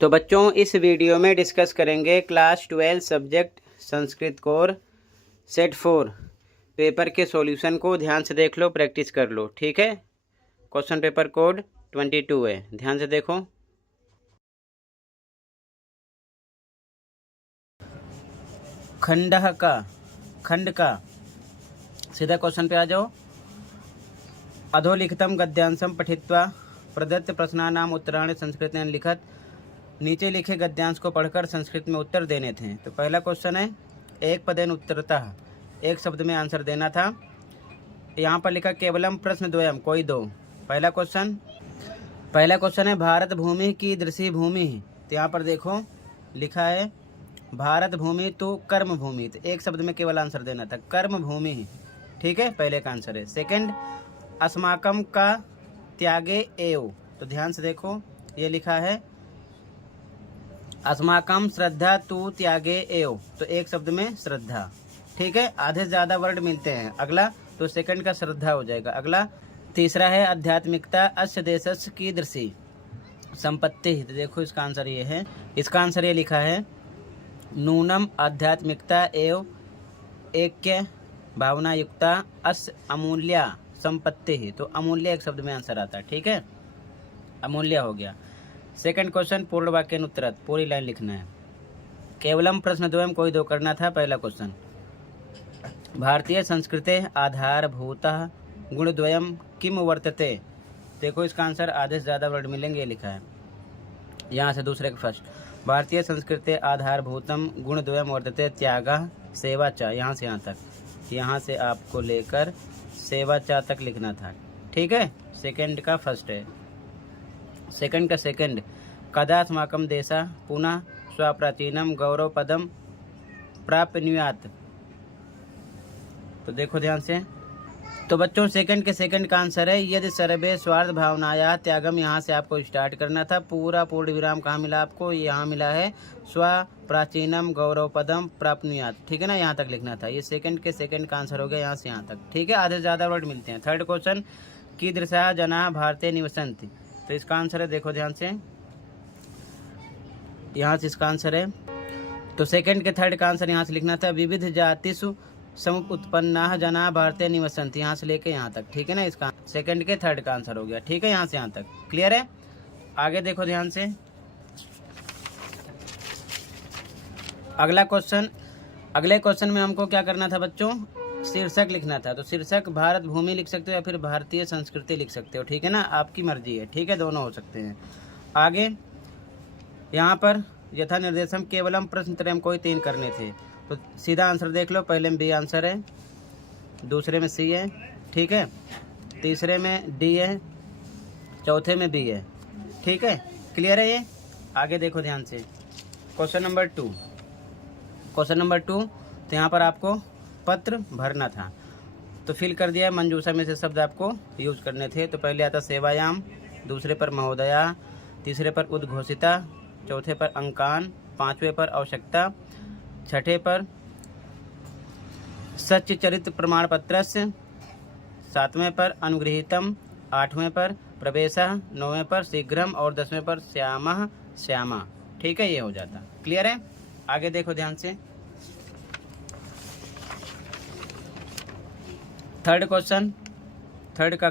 तो बच्चों इस वीडियो में डिस्कस करेंगे class 12 subject Sanskrit core set 4 paper के सॉल्यूशन को। ध्यान से देख लो, प्रैक्टिस कर लो, ठीक है। क्वेश्चन पेपर कोड 22 है, ध्यान से देखो। खंड का सीधा क्वेश्चन पे आ जाओ। अधोलिखितम गद्यांशम पठित्वा प्रदत्त प्रश्नानाम उत्तराणि संस्कृतेन लिखत। नीचे लिखे गद्यांश को पढ़कर संस्कृत में उत्तर देने थे। तो पहला क्वेश्चन है एक पदेन उत्तरतः, एक शब्द में आंसर देना था। यहाँ पर लिखा केवलम प्रश्न द्वयम, कोई दो। पहला क्वेश्चन है भारत भूमि की दृश्य भूमि। तो यहाँ पर देखो लिखा है भारत भूमि तो कर्म भूमि। तो एक शब्द में केवल आंसर देना था, कर्म भूमि, ठीक है, पहले का आंसर है। सेकंड, अस्माकम का त्यागे एव। तो ध्यान से देखो, ये लिखा है अस्माकम श्रद्धा तू त्यागे एव। तो एक शब्द में श्रद्धा, ठीक है, आधे से ज्यादा वर्ड मिलते हैं। अगला तो सेकंड का श्रद्धा हो जाएगा। अगला तीसरा है आध्यात्मिकता अस्य देशस्य कीदृशी संपत्ति। तो देखो इसका आंसर ये है, इसका आंसर ये लिखा है नूनम आध्यात्मिकता एव ऐक्य भावना युक्ता अस्य अमूल्य संपत्ति ही। तो अमूल्य एक शब्द में आंसर आता है, ठीक है, अमूल्य हो गया। सेकंड क्वेश्चन पूर्ण वाक्य उत्तरत, पूरी लाइन लिखना है। केवलम प्रश्न द्वयम, कोई दो करना था। पहला क्वेश्चन भारतीय संस्कृते आधारभूतः गुणद्वयम किम वर्तते। देखो इसका आंसर आधे से ज़्यादा वर्ड मिलेंगे, ये लिखा है यहाँ से दूसरे का फर्स्ट। भारतीय संस्कृते आधारभूतम गुणद्वयम वर्तते त्यागः सेवा च। यहाँ से यहाँ तक, यहाँ से आपको लेकर सेवा च तक लिखना था, ठीक है। सेकंड का फर्स्ट है, सेकंड का सेकंड कदा अस्माकं देशः पुनः स्वप्राचीनम गौरव पदम प्राप्नुयात्। तो देखो ध्यान से। तो बच्चों सेकंड के सेकंड का आंसर है यदि सर्वे स्वार्थ भावनाया त्यागम। यहाँ से आपको स्टार्ट करना था। पूरा पूर्ण विराम कहाँ मिला आपको, यहाँ मिला है स्व प्राचीनम गौरव पदम प्राप्नुयात्, ठीक है ना, यहाँ तक लिखना था। ये सेकंड के सेकंड का आंसर हो गया, यहाँ से यहाँ तक, ठीक है, आधे से ज़्यादा वर्ड मिलते हैं। थर्ड क्वेश्चन कीदृशः जनाः भारते निवसन्ति। तो इसका आंसर है, देखो ध्यान से, यहाँ से इसका आंसर है। तो सेकंड के थर्ड का आंसर यहाँ से लिखना था विविध जातिषु समुत्पन्ना जना भारतीय निवसंत, यहाँ से लेके यहाँ तक, ठीक है ना। इसका सेकंड के थर्ड का आंसर हो गया, ठीक है, यहाँ से यहाँ तक क्लियर है। आगे देखो ध्यान से, अगला क्वेश्चन। अगले क्वेश्चन में हमको क्या करना था बच्चों, शीर्षक लिखना था। तो शीर्षक भारत भूमि लिख सकते हो या फिर भारतीय संस्कृति लिख सकते हो, ठीक है ना, आपकी मर्जी है, ठीक है, दोनों हो सकते हैं। आगे यहाँ पर यथा निर्देशम केवलम प्रश्न त्रयम, कोई तीन करने थे। तो सीधा आंसर देख लो, पहले में बी आंसर है, दूसरे में सी है, ठीक है, तीसरे में डी है, चौथे में बी है, ठीक है, क्लियर है ये। आगे देखो ध्यान से, क्वेश्चन नंबर 2। क्वेश्चन नंबर 2, तो यहाँ पर आपको पत्र भरना था। तो फिल कर दिया, मंजूषा में से शब्द आपको यूज करने थे। तो पहले आता सेवायाम, दूसरे पर महोदया, तीसरे पर उद्घोषिता, चौथे पर अंकान, पांचवें पर आवश्यकता, छठे पर सच्च चरित्र प्रमाण पत्र, सातवें पर अनुगृहीतम, आठवें पर प्रवेशः, नौवें पर शीघ्रम और 10वें पर श्यामः श्यामा, ठीक है, ये हो जाता, क्लियर है। आगे देखो ध्यान से, थर्ड क्वेश्चन, थर्ड का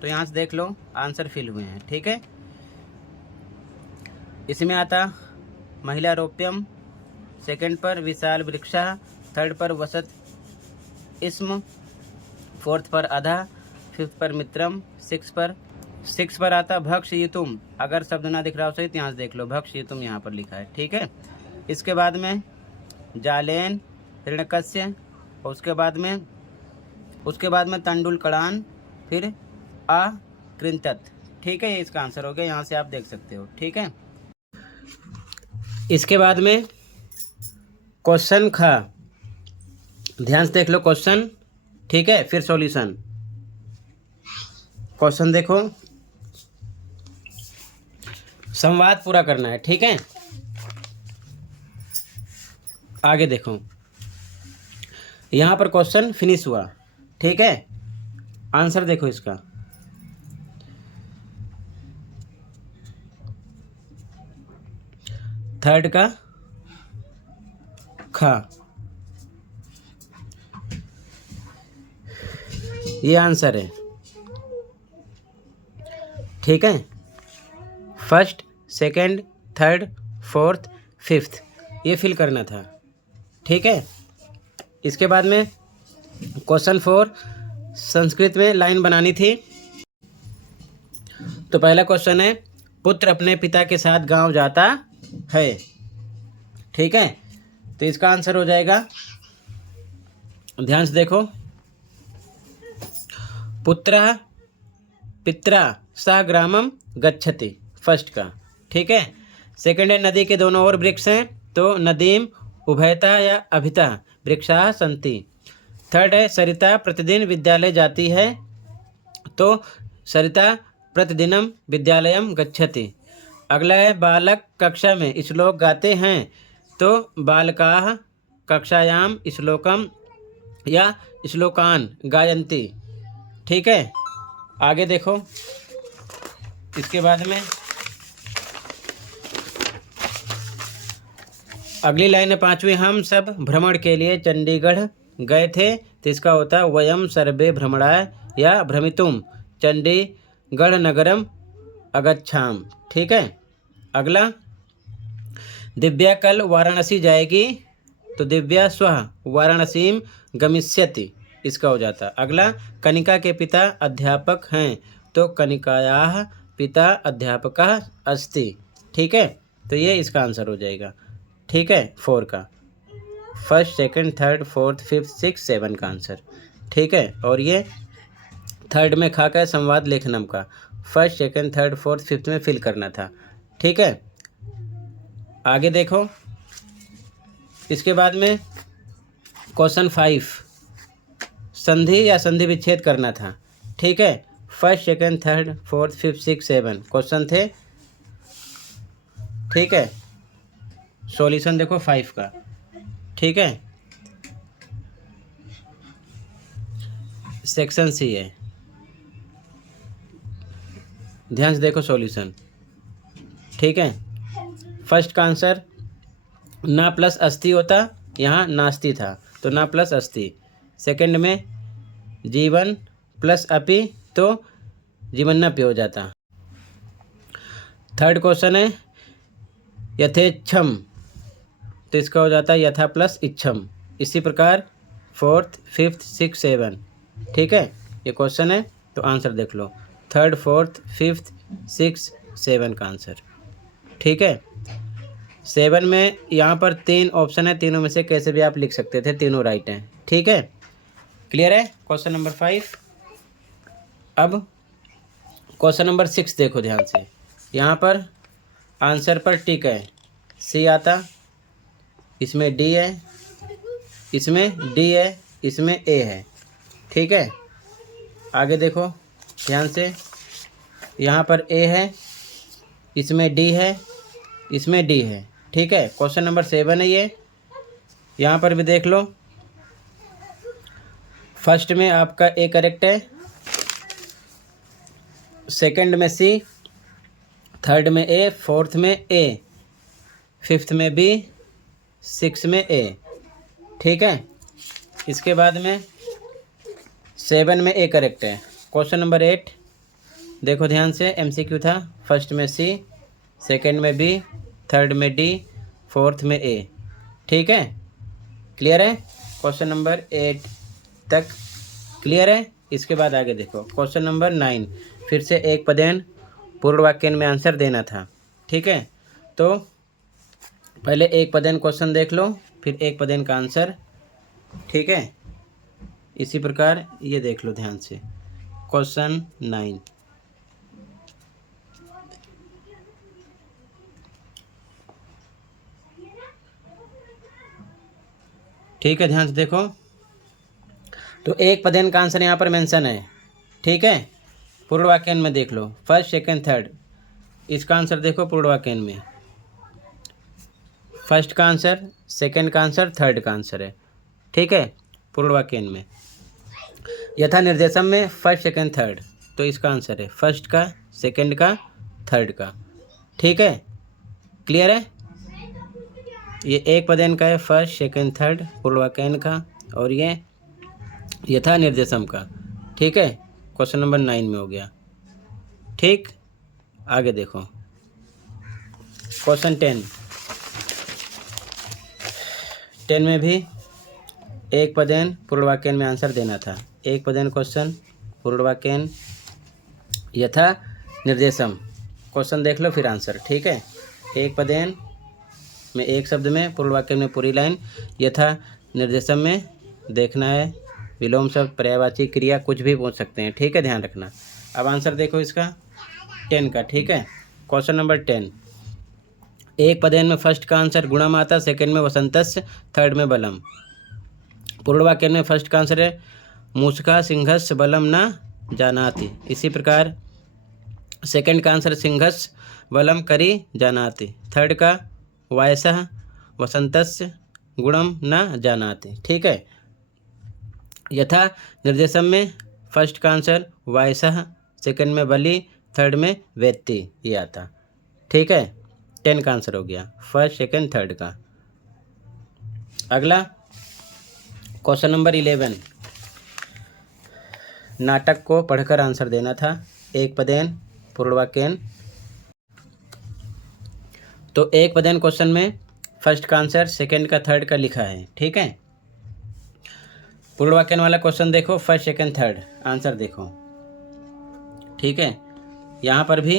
तो यहाँ से देख लो आंसर फिल हुए हैं, ठीक है। इसमें आता महिला रोप्यम, सेकंड पर विशाल वृक्षा, थर्ड पर वसत इस्म, फोर्थ पर अधा, फिफ्थ पर मित्रम, सिक्स पर आता भक्षयितुम। अगर शब्द ना दिख रहा हो सही तो यहाँ से देख लो, भक्षयितुम यहाँ पर लिखा है, ठीक है। इसके बाद में जालेन हिरण्यकश्य, और उसके बाद में तंडुल कड़ान, फिर अकृंतत, ठीक है, ये इसका आंसर हो गया, यहाँ से आप देख सकते हो, ठीक है। इसके बाद में क्वेश्चन खा, ध्यान से देख लो क्वेश्चन, ठीक है, फिर सॉल्यूशन। क्वेश्चन देखो, संवाद पूरा करना है, ठीक है। आगे देखो, यहाँ पर क्वेश्चन फिनिश हुआ, ठीक है, आंसर देखो इसका। थर्ड का खा। ये आंसर है। ठीक है, first, second, third, fourth, fifth ये फिल करना था। ठीक है, इसके बाद में क्वेश्चन 4 संस्कृत में लाइन बनानी थी। तो पहला क्वेश्चन है, पुत्र अपने पिता के साथ गांव जाता है। ठीक है, तो इसका आंसर हो जाएगा, ध्यान से देखो, पुत्रः पित्रा सा ग्रामम गच्छति, फर्स्ट का। ठीक है, सेकंड है, नदी के दोनों ओर वृक्ष हैं, तो नदीम उभयता या अभिता वृक्षाः सन्ति। थर्ड है, सरिता प्रतिदिन विद्यालय जाती है, तो सरिता प्रतिदिनम विद्यालयम गच्छति। अगला है, बालक कक्षा में श्लोक गाते हैं, तो बालकाः कक्षायाम श्लोकम या श्लोकान गायन्ति। ठीक है, आगे देखो, इसके बाद में अगली लाइन है 5वीं, हम सब भ्रमण के लिए चंडीगढ़ गए थे, तो इसका होता है वयम सर्वे भ्रमणाय या भ्रमितुम चंडीगढ़ नगरम अगच्छाम। ठीक है, अगला, दिव्या कल वाराणसी जाएगी, तो दिव्या स्वः वाराणसीम गमिष्यति, इसका हो जाता। अगला, कनिका के पिता अध्यापक हैं, तो कनिकायाः पिता अध्यापकः अस्ति। ठीक है, तो ये इसका आंसर हो जाएगा। ठीक है, 4 का, first, second, third, fourth, fifth, 6, 7 का आंसर। ठीक है, और ये थर्ड में खा का संवाद लेखनम का, first, second, third, fourth, fifth में फिल करना था। ठीक है, आगे देखो, इसके बाद में क्वेश्चन 5 संधि या संधि विच्छेद करना था। ठीक है, first, second, third, fourth, fifth, 6, 7 question थे। ठीक है, सॉल्यूशन देखो 5 का। ठीक है, सेक्शन सी है, ध्यान से देखो सॉल्यूशन। ठीक है, फर्स्ट का आंसर ना प्लस अस्ति होता, यहाँ नास्ति था, तो ना प्लस अस्ति। सेकंड में जीवन प्लस अपि, तो जीवन्नपि हो जाता। थर्ड क्वेश्चन है यथेच्छम, तो इसका हो जाता है यथा प्लस इच्छम। इसी प्रकार फोर्थ, फिफ्थ, 6, 7। ठीक है, ये क्वेश्चन है, तो आंसर देख लो, थर्ड, फोर्थ, फिफ्थ, 6, 7 का आंसर। ठीक है, 7 में यहाँ पर 3 ऑप्शन है, तीनों में से कैसे भी आप लिख सकते थे, तीनों राइट हैं। ठीक है, क्लियर है क्वेश्चन नंबर 5। अब क्वेश्चन नंबर 6 देखो ध्यान से, यहाँ पर आंसर पर टिक है, सी आता, इसमें डी है, इसमें डी है, इसमें ए है। ठीक है, आगे देखो ध्यान से, यहाँ पर ए है, इसमें डी है, इसमें डी है। ठीक है, क्वेश्चन नंबर 7 है ये, यहाँ पर भी देख लो, फर्स्ट में आपका ए करेक्ट है, सेकंड में सी, थर्ड में ए, फोर्थ में ए, फिफ्थ में बी, 6 में ए। ठीक है, इसके बाद में 7 में ए करेक्ट है। क्वेश्चन नंबर 8 देखो ध्यान से, एमसीक्यू था, फर्स्ट में सी, सेकंड में बी, थर्ड में डी, फोर्थ में ए। ठीक है, क्लियर है क्वेश्चन नंबर 8 तक, क्लियर है। इसके बाद आगे देखो क्वेश्चन नंबर 9, फिर से एक पदेन पूर्ण वाक्य में आंसर देना था। ठीक है, तो पहले एक पदेन क्वेश्चन देख लो, फिर एक पदेन का आंसर। ठीक है, इसी प्रकार ये देख लो ध्यान से, क्वेश्चन 9। ठीक है, ध्यान से देखो, तो एक पदेन का आंसर यहाँ पर मेंशन है। ठीक है, पूर्ण वाक्य में देख लो, फर्स्ट, सेकंड, थर्ड, इसका आंसर देखो पूर्ण वाक्य में, फर्स्ट का आंसर, सेकंड का आंसर, थर्ड का आंसर है। ठीक है, पूर्ण वाक्य में यथा निर्देशम में फर्स्ट, सेकंड, थर्ड, तो इसका आंसर है फर्स्ट का, सेकंड का, थर्ड का। ठीक है, क्लियर है। ये एक पदेन का है, फर्स्ट सेकंड थर्ड पूर्ण वाक्यान का, और ये यथा निर्देशम का। ठीक है, क्वेश्चन नंबर 9 में हो गया। ठीक, आगे देखो क्वेश्चन 10 में भी एक पदेन पूर्ण वाक्यान में आंसर देना था। एक पदेन क्वेश्चन पूर्ण वाक्यान यथा निर्देशम, क्वेश्चन देख लो फिर आंसर। ठीक है, एक पदेन में एक शब्द में पूर्ण वाक्य में पूरी लाइन, यथा निर्देशम में देखना है, विलोम शब्द पर्यायवाची क्रिया कुछ भी पूछ सकते हैं। ठीक है, ध्यान रखना। अब आंसर देखो इसका 10 का। ठीक है, क्वेश्चन नंबर 10, एक पदेन में फर्स्ट का आंसर गुणम आता, सेकंड में वसंतस्य, थर्ड में बलम। पूर्ण वाक्य में फर्स्ट का आंसर है मूषका सिंहस्य बलम न जानाति। इसी प्रकार सेकंड का आंसर सिंहस्य बलम करी जानाति। थर्ड का वायसः वसंतस्य गुणम न जानाति। ठीक है, यथा निर्देशम में फर्स्ट का आंसर वायसः, सेकंड में बलि, थर्ड में वेत्ति, ये आता। ठीक है, 10 का आंसर हो गया, फर्स्ट सेकंड थर्ड का। अगला क्वेश्चन नंबर 11, नाटक को पढ़कर आंसर देना था। एक पदेन पूर्ण वाक्यन, तो एक पदेन क्वेश्चन में फर्स्ट का आंसर सेकंड का थर्ड का लिखा है। ठीक है, पूर्ण वाक्यन वाला क्वेश्चन देखो, फर्स्ट सेकंड थर्ड आंसर देखो। ठीक है, यहाँ पर भी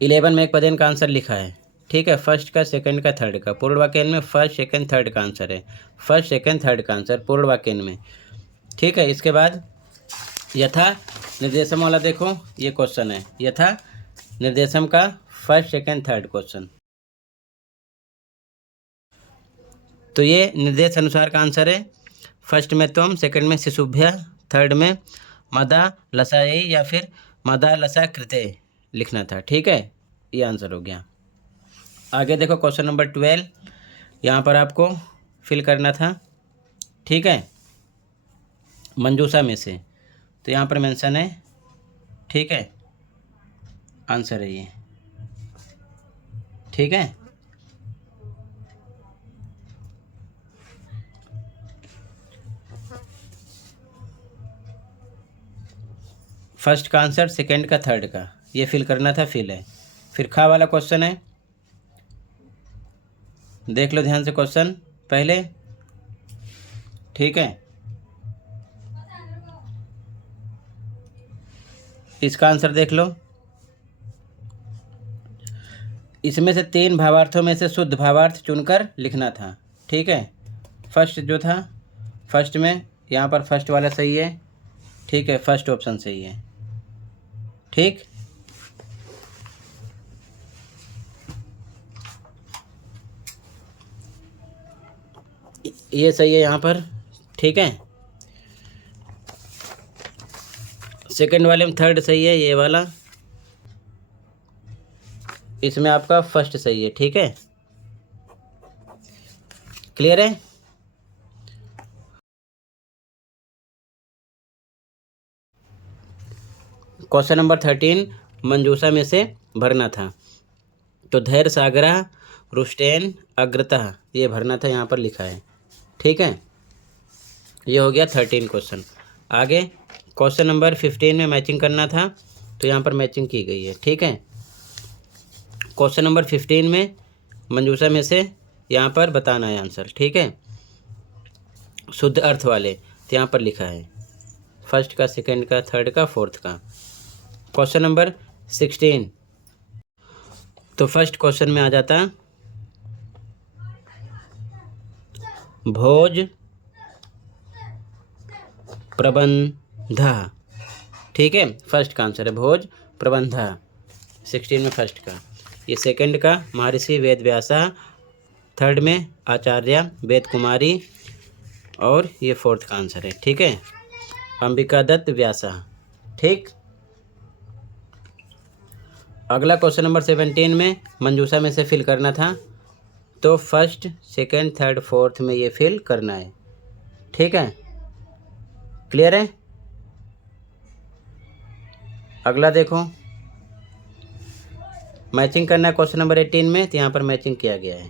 11 में एक पदेन का आंसर लिखा है। ठीक है, फर्स्ट का सेकंड का थर्ड का, पूर्ण वाक्यन में फर्स्ट सेकंड थर्ड का आंसर है, फर्स्ट सेकंड थर्ड का आंसर पूर्ण वाक्यन में। ठीक है, इसके बाद यथा निर्देशम वाला देखो, ये क्वेश्चन है यथा निर्देशम का फर्स्ट सेकंड थर्ड क्वेश्चन। तो ये निर्देश अनुसार का आंसर है, फर्स्ट में तुम, सेकंड में शिशुभ्य, थर्ड में मदा लसाई या फिर मदा लसा कृते लिखना था। ठीक है, ये आंसर हो गया। आगे देखो क्वेश्चन नंबर 12, यहाँ पर आपको फिल करना था। ठीक है, मंजूषा में से, तो यहाँ पर मेंशन है। ठीक है, आंसर है ये। ठीक है, फर्स्ट का आंसर सेकंड का थर्ड का, ये फिल करना था, फिल है। फिर खा वाला क्वेश्चन है, देख लो ध्यान से क्वेश्चन पहले। ठीक है, इसका आंसर देख लो। इसमें से 3 भावार्थों में से शुद्ध भावार्थ चुनकर लिखना था। ठीक है, फर्स्ट जो था, फर्स्ट में यहाँ पर फर्स्ट वाला सही है। ठीक है, फर्स्ट ऑप्शन सही है। ठीक, ये सही है यहाँ पर। ठीक है, सेकंड वाले में थर्ड सही है, ये वाला, इसमें आपका फर्स्ट सही है। ठीक है, क्लियर है। क्वेश्चन नंबर 13, मंजूषा में से भरना था। तो धैर्य सागरा रुष्टेन अग्रतः, ये भरना था, यहाँ पर लिखा है। ठीक है, ये हो गया 13 क्वेश्चन। आगे क्वेश्चन नंबर 15 में मैचिंग करना था, तो यहाँ पर मैचिंग की गई है। ठीक है, क्वेश्चन नंबर 15 में मंजूषा में से यहाँ पर बताना है आंसर। ठीक है, शुद्ध अर्थ वाले, तो यहाँ पर लिखा है फर्स्ट का, सेकंड का, थर्ड का, फोर्थ का। क्वेश्चन नंबर 16, तो फर्स्ट क्वेश्चन में आ जाता भोज प्रबंध। ठीक है, फर्स्ट का आंसर है भोज प्रबंध, 16 में फर्स्ट का। ये सेकंड का महर्षि वेद व्यासा, थर्ड में आचार्य वेद कुमारी, और ये फोर्थ का आंसर है। ठीक है, अंबिका दत्त व्यासा। ठीक, अगला क्वेश्चन नंबर 17 में मंजूषा में से फिल करना था, तो फर्स्ट सेकंड थर्ड फोर्थ में ये फिल करना है। ठीक है, क्लियर है। अगला देखो, मैचिंग करना है क्वेश्चन नंबर 18 में, तो यहाँ पर मैचिंग किया गया है।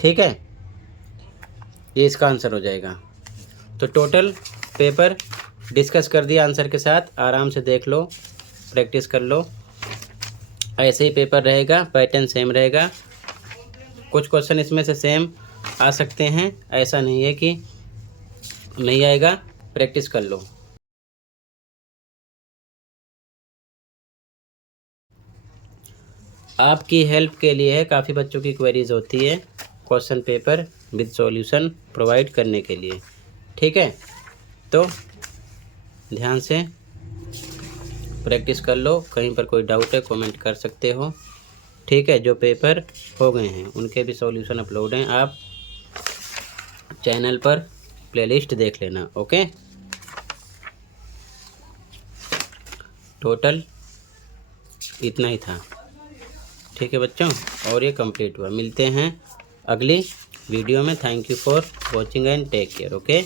ठीक है, ये इसका आंसर हो जाएगा। तो टोटल पेपर डिस्कस कर दिया आंसर के साथ, आराम से देख लो, प्रैक्टिस कर लो। ऐसे ही पेपर रहेगा, पैटर्न सेम रहेगा। कुछ क्वेश्चन इसमें से सेम आ सकते हैं, ऐसा नहीं है कि नहीं आएगा, प्रैक्टिस कर लो। आपकी हेल्प के लिए है, काफ़ी बच्चों की क्वेरीज होती है question paper with solution provide करने के लिए। ठीक है, तो ध्यान से प्रैक्टिस कर लो। कहीं पर कोई डाउट है कमेंट कर सकते हो। ठीक है, जो पेपर हो गए हैं उनके भी सॉल्यूशन अपलोड हैं, आप चैनल पर प्लेलिस्ट देख लेना। ओके, टोटल इतना ही था। ठीक है बच्चों, और ये कंप्लीट हुआ। मिलते हैं अगली वीडियो में। Thank you for watching and take care. Okay.